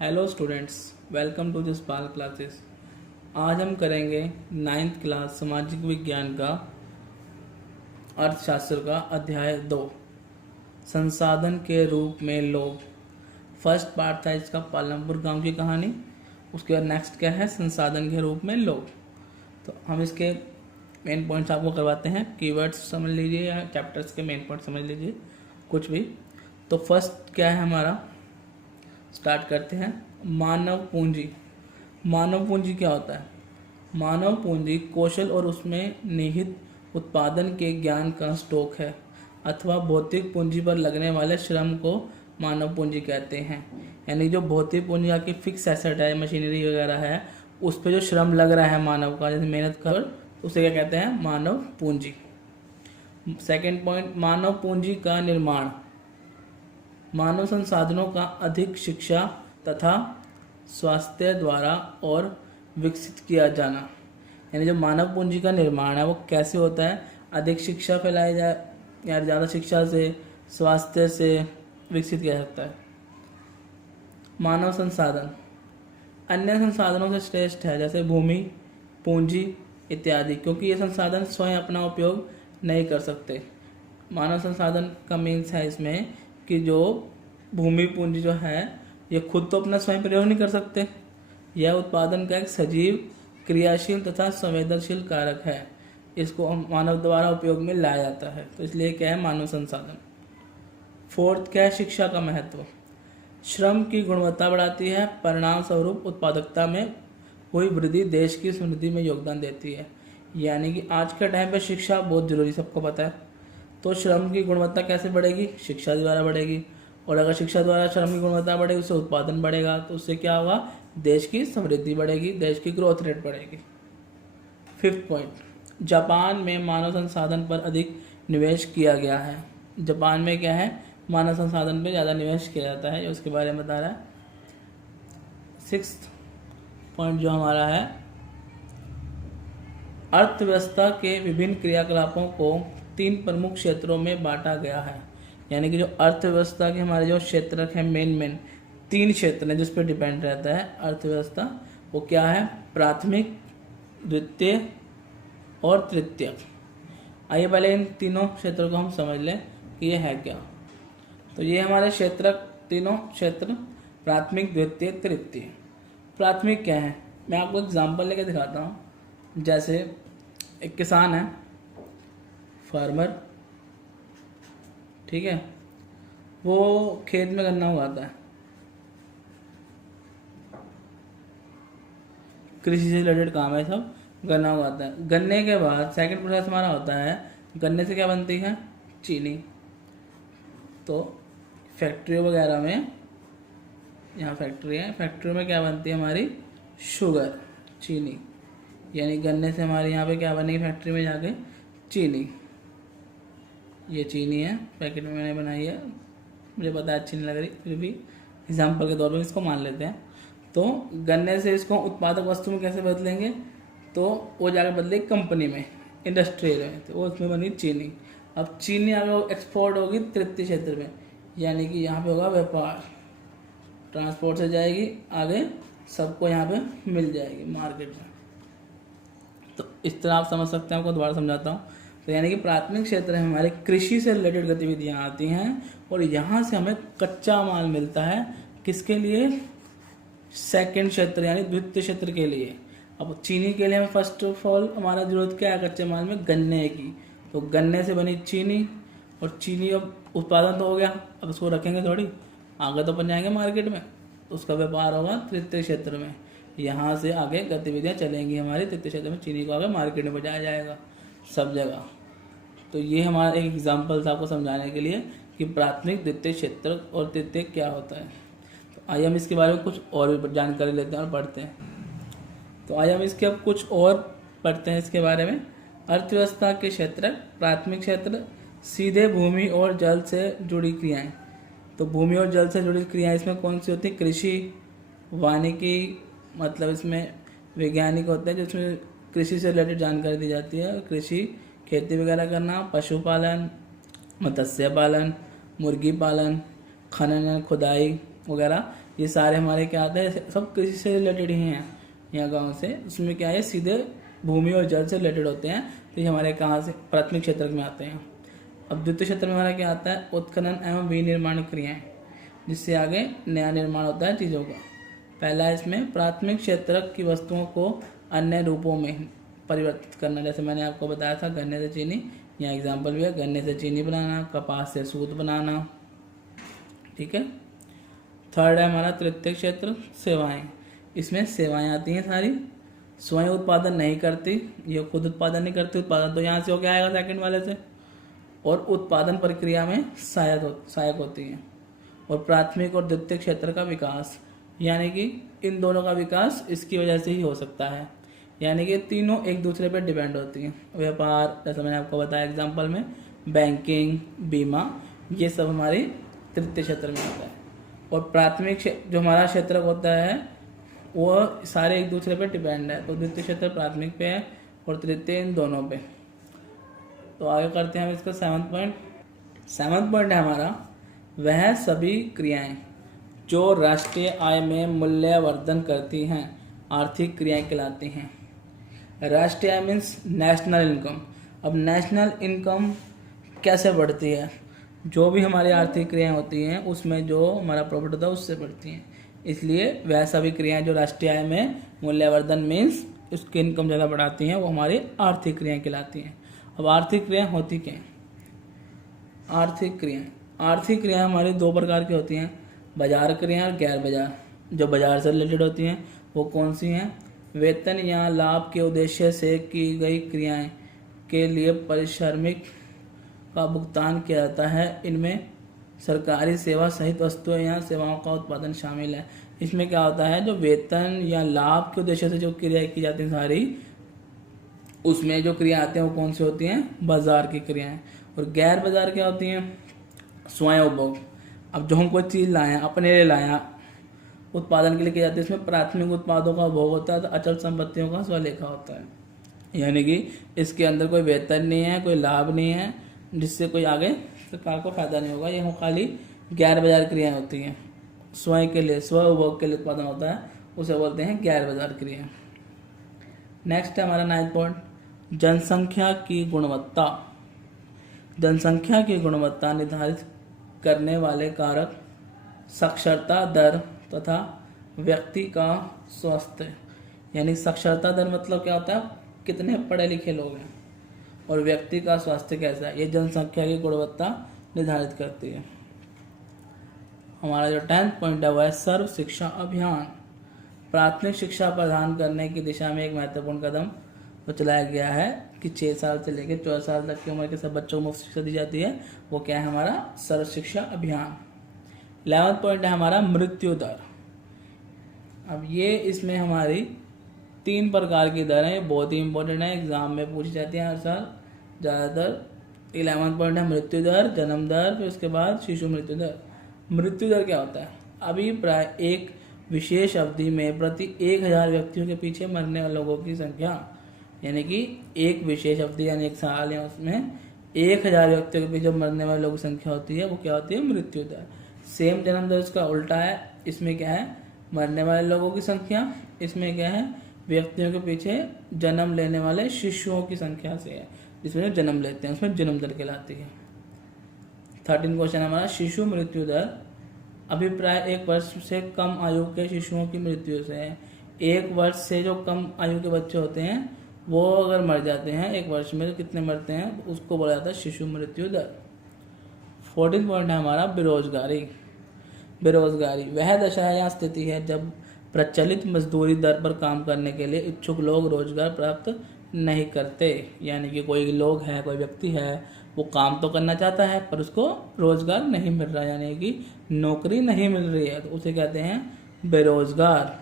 Hello students, welcome to this बाल classes. आज हम करेंगे 9th क्लास सामाजिक विज्ञान का अर्थशास्त्र का अध्याय 2 संसाधन के रूप में लोग। फर्स्ट पार्ट था इसका पालमपुर गांव की कहानी। उसके बाद नेक्स्ट क्या है, संसाधन के रूप में लोग। तो हम इसके मेन पॉइंट्स आपको करवाते हैं। कीवर्ड्स समझ लीजिए या चैप्टर्स के मेन पॉइंट समझ लीजिए कुछ भी। तो फर्स्ट क्या है हमारा, स्टार्ट करते हैं। मानव पूंजी। मानव पूंजी क्या होता है? मानव पूंजी कौशल और उसमें निहित उत्पादन के ज्ञान का स्टॉक है अथवा भौतिक पूंजी पर लगने वाले श्रम को मानव पूंजी कहते हैं। यानी जो भौतिक पूंजी आपकी फिक्स एसेट है, मशीनरी वगैरह है, उस पर जो श्रम लग रहा है मानव का, जैसे मेहनत कर, उसे क्या कहते हैं? मानव पूंजी। सेकेंड पॉइंट, मानव पूंजी का निर्माण। मानव संसाधनों का अधिक शिक्षा तथा स्वास्थ्य द्वारा और विकसित किया जाना। यानी जो मानव पूंजी का निर्माण है वो कैसे होता है? अधिक शिक्षा फैलाई जाए या ज़्यादा शिक्षा से, स्वास्थ्य से विकसित किया जाता है। मानव संसाधन अन्य संसाधनों से श्रेष्ठ है, जैसे भूमि, पूंजी इत्यादि, क्योंकि ये संसाधन स्वयं अपना उपयोग नहीं कर सकते। मानव संसाधन का मीन्स है इसमें कि जो भूमि पूंजी जो है ये खुद तो अपना स्वयं प्रयोग नहीं कर सकते। यह उत्पादन का एक सजीव, क्रियाशील तथा संवेदनशील कारक है। इसको मानव द्वारा उपयोग में लाया जाता है, तो इसलिए क्या है? मानव संसाधन। फोर्थ क्या है? शिक्षा का महत्व। श्रम की गुणवत्ता बढ़ाती है, परिणाम स्वरूप उत्पादकता में हुई वृद्धि देश की समृद्धि में योगदान देती है। यानी कि आज के टाइम पे शिक्षा बहुत जरूरी, सबको पता है। तो श्रम की गुणवत्ता कैसे बढ़ेगी? शिक्षा द्वारा बढ़ेगी। और अगर शिक्षा द्वारा श्रम की गुणवत्ता बढ़ेगी, उससे उत्पादन बढ़ेगा, तो उससे क्या होगा? देश की समृद्धि बढ़ेगी, देश की ग्रोथ रेट बढ़ेगी। फिफ्थ पॉइंट, जापान में मानव संसाधन पर अधिक निवेश किया गया है। जापान में क्या है? मानव संसाधन पर ज़्यादा निवेश किया जाता है, उसके बारे में बता रहा है। सिक्स्थ पॉइंट जो हमारा है, अर्थव्यवस्था के विभिन्न क्रियाकलापों को 3 प्रमुख क्षेत्रों में बांटा गया है। यानी कि जो अर्थव्यवस्था के हमारे जो क्षेत्र है, मेन 3 क्षेत्र हैं जिस पर डिपेंड रहता है अर्थव्यवस्था। वो क्या है? प्राथमिक, द्वितीय और तृतीय। आइए पहले इन तीनों क्षेत्रों को हम समझ लें कि ये है क्या। तो ये हमारे क्षेत्र, तीनों क्षेत्र, प्राथमिक, द्वितीय, तृतीय। प्राथमिक क्या है? मैं आपको एग्जाम्पल लेके दिखाता हूँ। जैसे एक किसान है, फार्मर, ठीक है, वो खेत में गन्ना उगाता है, कृषि से रिलेटेड काम है सब, गन्ना उगाता है। गन्ने के बाद सेकंड प्रोसेस हमारा होता है, गन्ने से क्या बनती है? चीनी। तो फैक्ट्री वगैरह में, यहाँ फैक्ट्री है, फैक्ट्री में क्या बनती है हमारी? शुगर, चीनी। यानी गन्ने से हमारे यहाँ पे क्या बनेगी फैक्ट्री में जाके? चीनी। ये चीनी है, पैकेट में मैंने बनाई है, मुझे पता है अच्छी नहीं लग रही, फिर भी एग्जाम्पल के तौर पर इसको मान लेते हैं। तो गन्ने से इसको उत्पादक वस्तु में कैसे बदलेंगे? तो वो जाकर बदलेगी कंपनी में, इंडस्ट्रियल में, तो वो उसमें बनी चीनी। अब चीनी आगे एक्सपोर्ट होगी तृतीय क्षेत्र में, यानी कि यहाँ पे होगा व्यापार, ट्रांसपोर्ट से जाएगी आगे, सबको यहाँ पे मिल जाएगी मार्केट में। तो इस तरह आप समझ सकते हैं, आपको दोबारा समझाता हूँ। तो यानी कि प्राथमिक क्षेत्र में हमारे कृषि से रिलेटेड गतिविधियाँ आती हैं और यहाँ से हमें कच्चा माल मिलता है। किसके लिए? सेकंड क्षेत्र यानी द्वितीय क्षेत्र के लिए। अब चीनी के लिए हमें फर्स्ट ऑफ ऑल हमारा जरूरत क्या है कच्चे माल में? गन्ने की। तो गन्ने से बनी चीनी, और चीनी अब उत्पादन तो हो गया, अब उसको रखेंगे थोड़ी, आगे तो बन जाएंगे मार्केट में, तो उसका व्यापार होगा तृतीय क्षेत्र में। यहाँ से आगे गतिविधियाँ चलेंगी हमारी तृतीय क्षेत्र में, चीनी को आगे मार्केट में बजाया जाएगा सब जगह। तो ये हमारा एक एग्जाम्पल था आपको समझाने के लिए कि प्राथमिक, द्वितीय क्षेत्र और तृतीय क्या होता है। तो आइए हम इसके बारे में कुछ और भी जानकारी लेते हैं और पढ़ते हैं। तो आइए हम इसके अब कुछ और पढ़ते हैं इसके बारे में। अर्थव्यवस्था के क्षेत्र, प्राथमिक क्षेत्र, सीधे भूमि और जल से जुड़ी क्रियाएं। तो भूमि और जल से जुड़ी क्रियाएं इसमें कौन सी होती है? कृषि, वानिकी, मतलब इसमें वैज्ञानिक होते हैं जिसमें कृषि से रिलेटेड जानकारी दी जाती है। कृषि, खेती वगैरह करना, पशुपालन, मत्स्य पालन, मुर्गी पालन, खनन, खुदाई वगैरह, ये सारे हमारे क्या आते हैं, सब कृषि से रिलेटेड ही हैं, यहाँ गाँव से। उसमें क्या है, सीधे भूमि और जल से रिलेटेड होते हैं, तो ये हमारे कहाँ से, प्राथमिक क्षेत्र में आते हैं। अब द्वितीय क्षेत्र में हमारा क्या आता है, उत्खनन एवं विनिर्माण क्रियाएं, जिससे आगे नया निर्माण होता है चीज़ों का। पहला है इसमें प्राथमिक क्षेत्र की वस्तुओं को अन्य रूपों में परिवर्तित करना, जैसे मैंने आपको बताया था गन्ने से चीनी, यहाँ एग्जाम्पल भी है, गन्ने से चीनी बनाना, कपास से सूत बनाना, ठीक है। थर्ड है हमारा तृतीय क्षेत्र सेवाएं, इसमें सेवाएं आती हैं सारी, स्वयं उत्पादन नहीं करती, ये खुद उत्पादन नहीं करती, उत्पादन तो यहाँ से हो गया आएगा सेकंड वाले से, और उत्पादन प्रक्रिया में सहायक होती हैं। और प्राथमिक और द्वितीय क्षेत्र का विकास, यानी कि इन दोनों का विकास इसकी वजह से ही हो सकता है, यानी कि तीनों एक दूसरे पर डिपेंड होती हैं। व्यापार, जैसे मैंने आपको बताया एग्जाम्पल में, बैंकिंग, बीमा, ये सब हमारी तृतीय क्षेत्र में होता है। और प्राथमिक जो हमारा क्षेत्र होता है वो सारे एक दूसरे पे डिपेंड है, तो द्वितीय क्षेत्र प्राथमिक पे है और तृतीय इन दोनों पे। तो आगे करते हैं हम इसका सेवंथ पॉइंट है हमारा, वह सभी क्रियाएं जो राष्ट्रीय आय में मूल्यवर्धन करती हैं आर्थिक क्रियाएं कहलाती हैं। राष्ट्रीय आय मीन्स नेशनल इनकम। अब नेशनल इनकम कैसे बढ़ती है, जो भी हमारी आर्थिक क्रियाएं होती हैं उसमें जो हमारा प्रॉफिट होता है उससे बढ़ती हैं, इसलिए वह सभी क्रियाएं जो राष्ट्रीय आय में मूल्यवर्धन मीन्स उसकी इनकम ज़्यादा बढ़ाती हैं वो हमारी आर्थिक क्रियाएं कहलाती हैं। अब आर्थिक क्रियाएं होती क्या हैं? आर्थिक क्रियाएं हमारी दो प्रकार की होती हैं, बाजार क्रियाएं और गैर बाजार। जो बाजार से रिलेटेड होती हैं वो कौन सी हैं? वेतन या लाभ के उद्देश्य से की गई क्रियाएं के लिए पारिश्रमिक का भुगतान किया जाता है, इनमें सरकारी सेवा सहित वस्तुएं या सेवाओं का उत्पादन शामिल है। इसमें क्या होता है, जो वेतन या लाभ के उद्देश्य से जो क्रियाएं की जाती हैं सारी, उसमें जो क्रिया आती हैं वो कौन सी होती हैं? बाजार की क्रियाएं। और गैर बाजार क्या होती हैं? स्वयं उपभोग। अब जो हम कोई चीज़ लाए हैं, अपने लिए लाए हैं, उत्पादन के लिए की जाती है, इसमें प्राथमिक उत्पादों का उपभोग होता है, तो अचल संपत्तियों का स्वलेखा होता है, यानी कि इसके अंदर कोई वेतन नहीं है, कोई लाभ नहीं है, जिससे कोई आगे सरकार को फायदा नहीं होगा। ये खाली गैर बाजार क्रियाएं होती हैं, स्वयं के लिए, स्व उपभोग के लिए उत्पादन होता है, उसे बोलते हैं गैर बाजार क्रिया। नेक्स्ट है हमारा 9th पॉइंट, जनसंख्या की गुणवत्ता। जनसंख्या की गुणवत्ता निर्धारित करने वाले कारक साक्षरता दर तथा व्यक्ति का स्वास्थ्य, यानी साक्षरता दर मतलब क्या होता है, कितने पढ़े लिखे लोग हैं, और व्यक्ति का स्वास्थ्य कैसा है, ये जनसंख्या की गुणवत्ता निर्धारित करती है। हमारा जो 10th पॉइंट है वह है सर्व शिक्षा अभियान। प्राथमिक शिक्षा प्रदान करने की दिशा में एक महत्वपूर्ण कदम तो चलाया गया है कि 6 साल से लेकर 14 साल तक की उम्र के सब बच्चों को मुफ्त शिक्षा दी जाती है। वो क्या है? हमारा सर्व शिक्षा अभियान। 11th पॉइंट है हमारा मृत्यु दर। अब ये इसमें हमारी 3 प्रकार की दर है, बहुत ही इंपॉर्टेंट है, एग्जाम में पूछी जाती है हर साल ज़्यादातर। 11वां पॉइंट है मृत्यु दर, जन्म दर, फिर उसके बाद शिशु मृत्यु दर। मृत्यु दर क्या होता है? अभी प्राय एक विशेष अवधि में प्रति 1000 व्यक्तियों के पीछे मरने वाले लोगों की संख्या, यानी कि एक विशेष अवधि यानी 1 साल या उसमें 1000 व्यक्तियों के पीछे मरने वाले लोगों की संख्या होती है, वो क्या होती है? मृत्यु दर। सेम जन्म दर इसका उल्टा है, इसमें क्या है? मरने वाले लोगों की संख्या, इसमें क्या है? व्यक्तियों के पीछे जन्म लेने वाले शिशुओं की संख्या से है, जिसमें जन्म लेते हैं उसमें जन्म दर कहलाती है। 13 क्वेश्चन हमारा शिशु मृत्यु दर। अभिप्राय 1 वर्ष से कम आयु के शिशुओं की मृत्यु से है। 1 वर्ष से जो कम आयु के बच्चे होते हैं वो अगर मर जाते हैं 1 वर्ष में, तो कितने मरते हैं उसको बोला जाता है शिशु मृत्यु दर। 14 पॉइंट है हमारा बेरोजगारी। बेरोजगारी वह दशा है या स्थिति है जब प्रचलित मजदूरी दर पर काम करने के लिए इच्छुक लोग रोजगार प्राप्त नहीं करते, यानी कि कोई लोग है, कोई व्यक्ति है, वो काम तो करना चाहता है पर उसको रोजगार नहीं मिल रहा, यानी कि नौकरी नहीं मिल रही है, तो उसे कहते हैं बेरोजगार।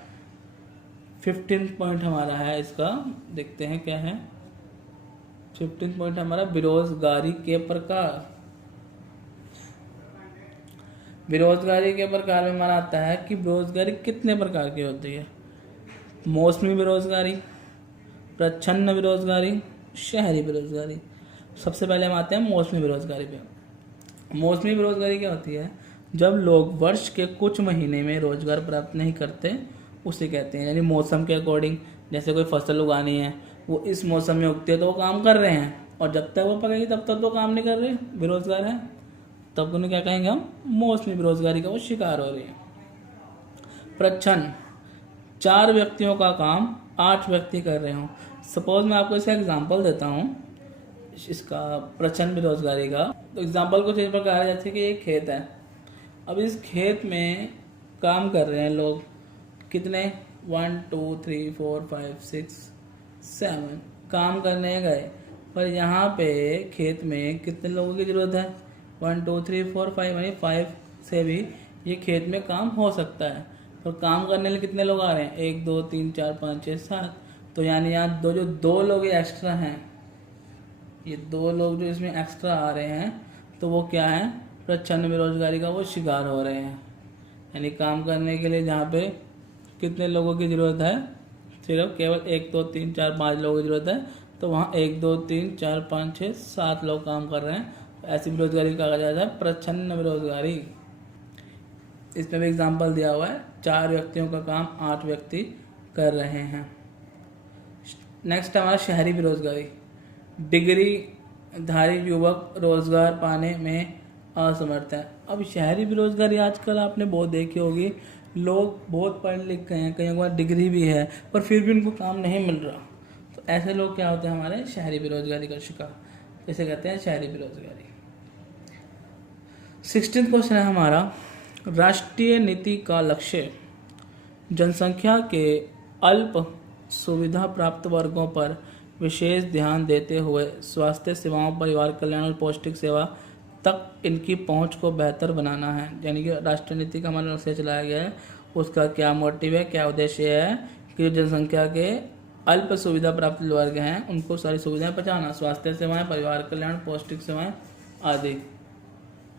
15 पॉइंट हमारा है इसका, देखते हैं क्या है। 15 पॉइंट हमारा बेरोजगारी के प्रकार। बेरोजगारी के प्रकार में हमारा आता है कि बेरोजगारी कितने प्रकार की होती है? मौसमी बेरोजगारी, प्रच्छन्न बेरोजगारी, शहरी बेरोजगारी। सबसे पहले हम आते हैं मौसमी बेरोजगारी पे। मौसमी बेरोजगारी क्या होती है? जब लोग वर्ष के कुछ महीने में रोजगार प्राप्त नहीं करते उसे कहते हैं, यानी मौसम के अकॉर्डिंग, जैसे कोई फसल उगानी है वो इस मौसम में उगती है तो वो काम कर रहे हैं, और जब तक वो पकेगी तब तक तो काम नहीं कर रहे, बेरोजगार है, तब उन्हें क्या कहेंगे हम, मौसमी बेरोजगारी का वो शिकार हो रही है। प्रच्छन्न, 4 व्यक्तियों का काम 8 व्यक्ति कर रहे हो। सपोज मैं आपको इसका एग्जांपल देता हूँ इसका प्रच्छन्न बेरोजगारी का। तो एग्जांपल कुछ इस प्रकार है, जैसे कि एक खेत है, अब इस खेत में काम कर रहे हैं लोग कितने, 1 2 3 4 5 6 7 काम करने गए, पर यहाँ पे खेत में कितने लोगों की ज़रूरत है, 1 2 3 4 5, यानी 5 से भी ये खेत में काम हो सकता है, पर काम करने के लिए कितने लोग आ रहे हैं, 1 2 3 4 5 6 7, तो यानी यहाँ दो लोग ये एक्स्ट्रा हैं, ये 2 लोग जो इसमें एक्स्ट्रा आ रहे हैं तो वो क्या है, प्रच्छन्न बेरोजगारी का वो शिकार हो रहे हैं। यानी काम करने के लिए जहाँ पे कितने लोगों की ज़रूरत है, सिर्फ केवल 1 2 3 4 5 लोगों की ज़रूरत है, तो वहाँ 1 2 3 4 5 6 7 लोग काम कर रहे हैं, ऐसी बेरोजगारी कहा जाता है प्रच्छन्न बेरोजगारी। इसमें भी एग्जाम्पल दिया हुआ है, 4 व्यक्तियों का काम 8 व्यक्ति कर रहे हैं। नेक्स्ट हमारा शहरी बेरोजगारी। डिग्री धारी युवक रोजगार पाने में असमर्थ है। अब शहरी बेरोजगारी आजकल आपने बहुत देखी होगी, लोग बहुत पढ़ लिख गए हैं, कई बार डिग्री भी है पर फिर भी उनको काम नहीं मिल रहा, तो ऐसे लोग क्या होते हैं, हमारे शहरी बेरोजगारी का शिकार, इसे कहते हैं शहरी बेरोजगारी। 16वां क्वेश्चन है हमारा, राष्ट्रीय नीति का लक्ष्य जनसंख्या के अल्प सुविधा प्राप्त वर्गों पर विशेष ध्यान देते हुए स्वास्थ्य सेवाओं, परिवार कल्याण और पौष्टिक सेवा तक इनकी पहुंच को बेहतर बनाना है। यानी कि राष्ट्रीय नीति का हमारा लक्ष्य चलाया गया है, उसका क्या मोटिव है, क्या उद्देश्य है कि जो जनसंख्या के अल्प सुविधा प्राप्त वर्ग हैं उनको सारी सुविधाएं पहुंचाना, स्वास्थ्य सेवाएं, परिवार कल्याण, पौष्टिक सेवाएं आदि।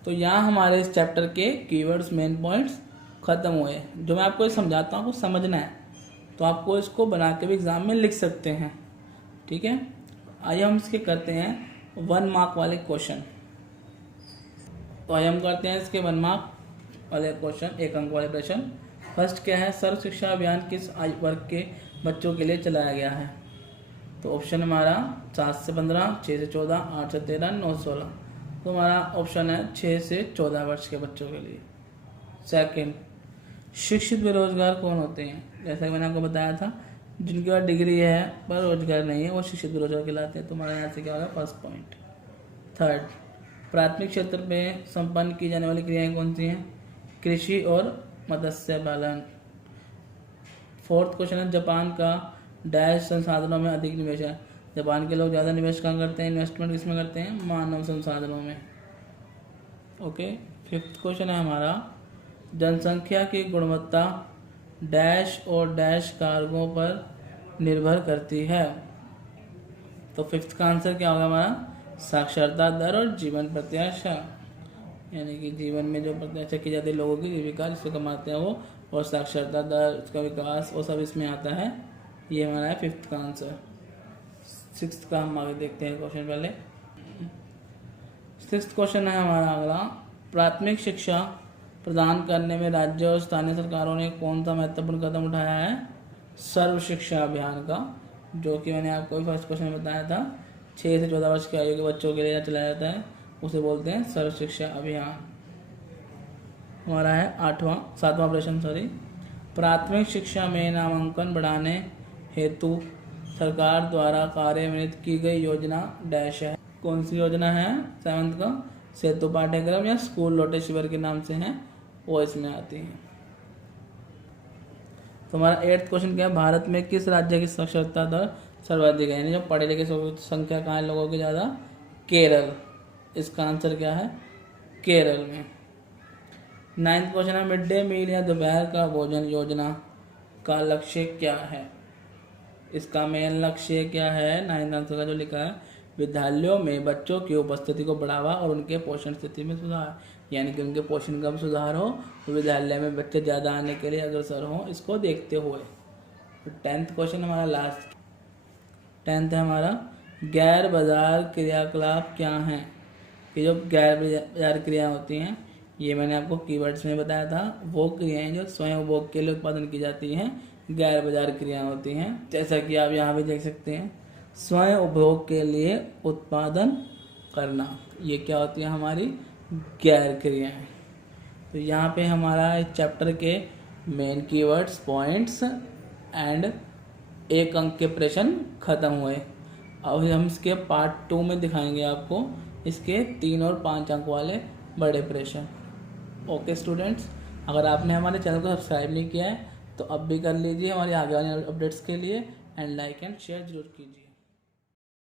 तो यहाँ हमारे इस चैप्टर के कीवर्ड्स, मेन पॉइंट्स खत्म हुए। जो मैं आपको समझाता हूँ आपको समझना है, तो आपको इसको बना के भी एग्जाम में लिख सकते हैं, ठीक है। आइए हम इसके करते हैं 1 मार्क वाले क्वेश्चन। तो आइए हम करते हैं इसके 1 मार्क वाले क्वेश्चन, 1 अंक वाले प्रश्न। फर्स्ट क्या है, सर्व शिक्षा अभियान किस आयु वर्ग के बच्चों के लिए चलाया गया है। तो ऑप्शन हमारा 7 से 15, 6 से 14, 8 से 13, 9 से 16। तो हमारा ऑप्शन है 6 से 14 वर्ष के बच्चों के लिए। सेकंड, शिक्षित बेरोजगार कौन होते हैं। जैसा कि मैंने आपको बताया था, जिनके पास डिग्री है पर रोजगार नहीं है वो शिक्षित बेरोजगार कहलाते हैं। तो हमारे यहाँ से क्या होगा, फर्स्ट पॉइंट। थर्ड, प्राथमिक क्षेत्र में संपन्न की जाने वाली क्रियाएं कौन सी हैं, कृषि और मत्स्य पालन। फोर्थ क्वेश्चन है, जापान का डैश संसाधनों में अधिक निवेश है। जापान के लोग ज़्यादा निवेश कहाँ करते हैं, इन्वेस्टमेंट किसमें करते हैं, मानव संसाधनों में। ओके। फिफ्थ क्वेश्चन है हमारा, जनसंख्या की गुणवत्ता डैश और डैश कारकों पर निर्भर करती है। तो फिफ्थ का आंसर क्या होगा हमारा, साक्षरता दर और जीवन प्रत्याशा। यानी कि जीवन में जो प्रत्याशा की जाती है लोगों की जीविका जिससे कमाते हैं वो, और साक्षरता दर, उसका विकास, वो सब इसमें आता है। ये हमारा है फिफ्थ का आंसर। सिक्स्थ का हम आगे देखते हैं क्वेश्चन पहले। सिक्स्थ क्वेश्चन है हमारा अगला, प्राथमिक शिक्षा प्रदान करने में राज्य और स्थानीय सरकारों ने कौन सा महत्वपूर्ण कदम उठाया है, सर्व शिक्षा अभियान का, जो कि मैंने आपको फर्स्ट क्वेश्चन में बताया था, 6 से 14 वर्ष की आयु के बच्चों के लिए चलाया जाता है, उसे बोलते हैं सर्व शिक्षा अभियान। हमारा है 7वां प्रश्न, प्राथमिक शिक्षा में नामांकन बढ़ाने हेतु सरकार द्वारा कार्यान्वित की गई योजना डैश है। कौन सी योजना है, 7th का सेतु पाठ्यक्रम या स्कूल लौटे शिविर के नाम से है, वो इसमें आती है। तो हमारा 8th क्वेश्चन क्या है, भारत में किस राज्य की साक्षरता दर सर्वाधिक है, यानी जो पढ़े लिखे संख्या कहाँ है लोगों की ज़्यादा, केरल। इसका आंसर क्या है, केरल में। 9th क्वेश्चन है, मिड डे मील या दोपहर का भोजन योजना का लक्ष्य क्या है। इसका मेन लक्ष्य क्या है, 9th आंसर का जो लिखा है, विद्यालयों में बच्चों की उपस्थिति को बढ़ावा और उनके पोषण स्थिति में सुधार, यानी कि उनके पोषण का सुधार हो, तो विद्यालय में बच्चे ज़्यादा आने के लिए अग्रसर हों, इसको देखते हुए। तो 10th क्वेश्चन हमारा लास्ट, 10th है हमारा, गैर बाजार क्रियाकलाप क्या हैं। कि जो गैर बाजार क्रिया होती हैं ये मैंने आपको कीवर्ड्स में बताया था। वो क्रियाएं जो स्वयं उपभोग के लिए उत्पादन की जाती हैं गैर बाजार क्रियाएं होती हैं। जैसा कि आप यहाँ पे देख सकते हैं, स्वयं उपभोग के लिए उत्पादन करना, ये क्या होती है हमारी गैर क्रियाएं। तो यहाँ पे हमारा इस चैप्टर के मेन कीवर्ड्स, पॉइंट्स एंड एक अंक के प्रश्न खत्म हुए। अब हम इसके पार्ट 2 में दिखाएंगे आपको इसके 3 और 5 अंक वाले बड़े प्रश्न। ओके स्टूडेंट्स, अगर आपने हमारे चैनल को सब्सक्राइब नहीं किया है तो अब भी कर लीजिए हमारे आगे वाले अपडेट्स के लिए, एंड लाइक एंड शेयर जरूर कीजिए।